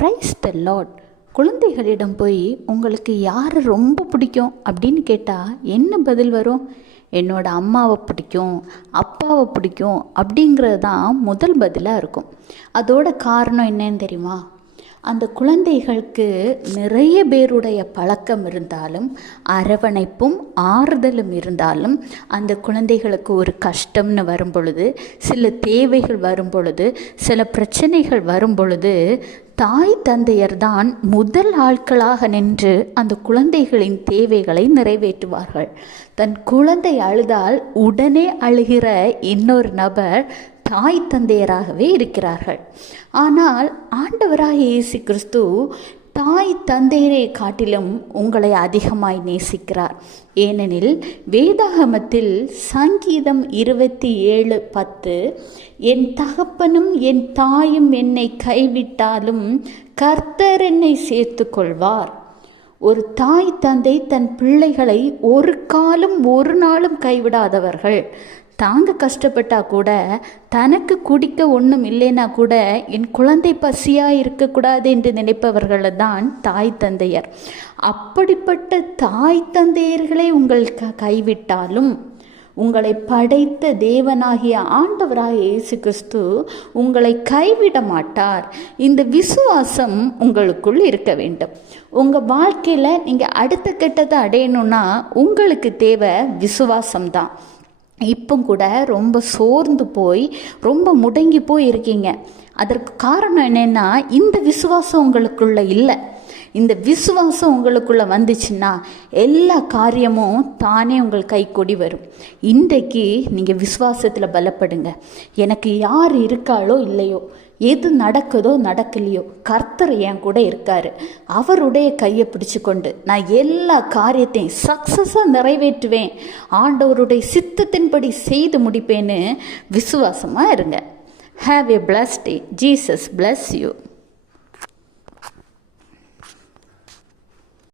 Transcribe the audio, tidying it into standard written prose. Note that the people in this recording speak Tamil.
Praise the Lord. குழந்தைகளிடம் போய் உங்களுக்கு யார் ரொம்ப பிடிக்கும் அப்படின்னு கேட்டால் என்ன பதில் வரும்? என்னோட அம்மாவை பிடிக்கும், அப்பாவை பிடிக்கும் அப்படிங்கிறது தான் முதல் பதிலாக இருக்கும். அதோட காரணம் என்னன்னு தெரியுமா? அந்த குழந்தைகளுக்கு நிறைய பேருடைய பழக்கம் இருந்தாலும், அரவணைப்பும் ஆறுதலும் இருந்தாலும், அந்த குழந்தைகளுக்கு ஒரு கஷ்டம்னு வரும் பொழுது, சில தேவைகள் வரும் பொழுது, சில பிரச்சனைகள் வரும் பொழுது, தாய் தந்தையர் தான் முதல் ஆட்களாக நின்று அந்த குழந்தைகளின் தேவைகளை நிறைவேற்றுவார்கள். தன் குழந்தை அழுதால் உடனே அழுகிற இன்னொரு நபர் தாய் தந்தையராகவே இருக்கிறார்கள். ஆனால் ஆண்டவராகிய இயேசு கிறிஸ்து தாய் தந்தையரை காட்டிலும் உங்களை அதிகமாய் நேசிக்கிறார். ஏனெனில் வேதாகமத்தில் சங்கீதம் 27:10, என் தகப்பனும் என் தாயும் என்னை கைவிட்டாலும் கர்த்தர் என்னை சேர்த்து கொள்வார். ஒரு தாய் தந்தை தன் பிள்ளைகளை ஒரு நாளும் கைவிடாதவர்கள். தாங்க கஷ்டப்பட்டா கூட, தனக்கு குடிக்க ஒன்றும் இல்லைன்னா கூட என் குழந்தை பசியாக இருக்கக்கூடாது என்று நினைப்பவர்கள் தான் தாய் தந்தையர். அப்படிப்பட்ட தாய் தந்தையர்களை உங்கள் கைவிட்டாலும் உங்களை படைத்த தேவனாகிய ஆண்டவராகிய இயேசு கிறிஸ்து உங்களை கைவிட மாட்டார். இந்த விசுவாசம் உங்களுக்குள் இருக்க வேண்டும். உங்கள் வாழ்க்கையில் நீங்கள் அடுத்த கட்டத்தை அடையணும்னா உங்களுக்கு தேவை விசுவாசம்தான். இப்போ கூட ரொம்ப சோர்ந்து போய் ரொம்ப முடங்கி போய் இருக்கீங்க. அதற்கு காரணம் என்னென்னா, இந்த விசுவாசம் உங்களுக்குள்ள இல்லை. இந்த விசுவாசம் உங்களுக்குள்ளே வந்துச்சுன்னா எல்லா காரியமும் தானே உங்கள் கை கொடி வரும். இன்றைக்கு நீங்கள் விசுவாசத்தில் பலப்படுங்க. எனக்கு யார் இருக்காளோ இல்லையோ, எது நடக்குதோ நடக்கலையோ, கர்த்தர் என் கூட இருக்காரு. அவருடைய கையை பிடிச்சு கொண்டு நான் எல்லா காரியத்தையும் சக்ஸஸாக நிறைவேற்றுவேன், ஆண்டவருடைய சித்தத்தின்படி செய்து முடிப்பேன்னு விசுவாசமாக இருங்க. Have a blessed day. Jesus bless you.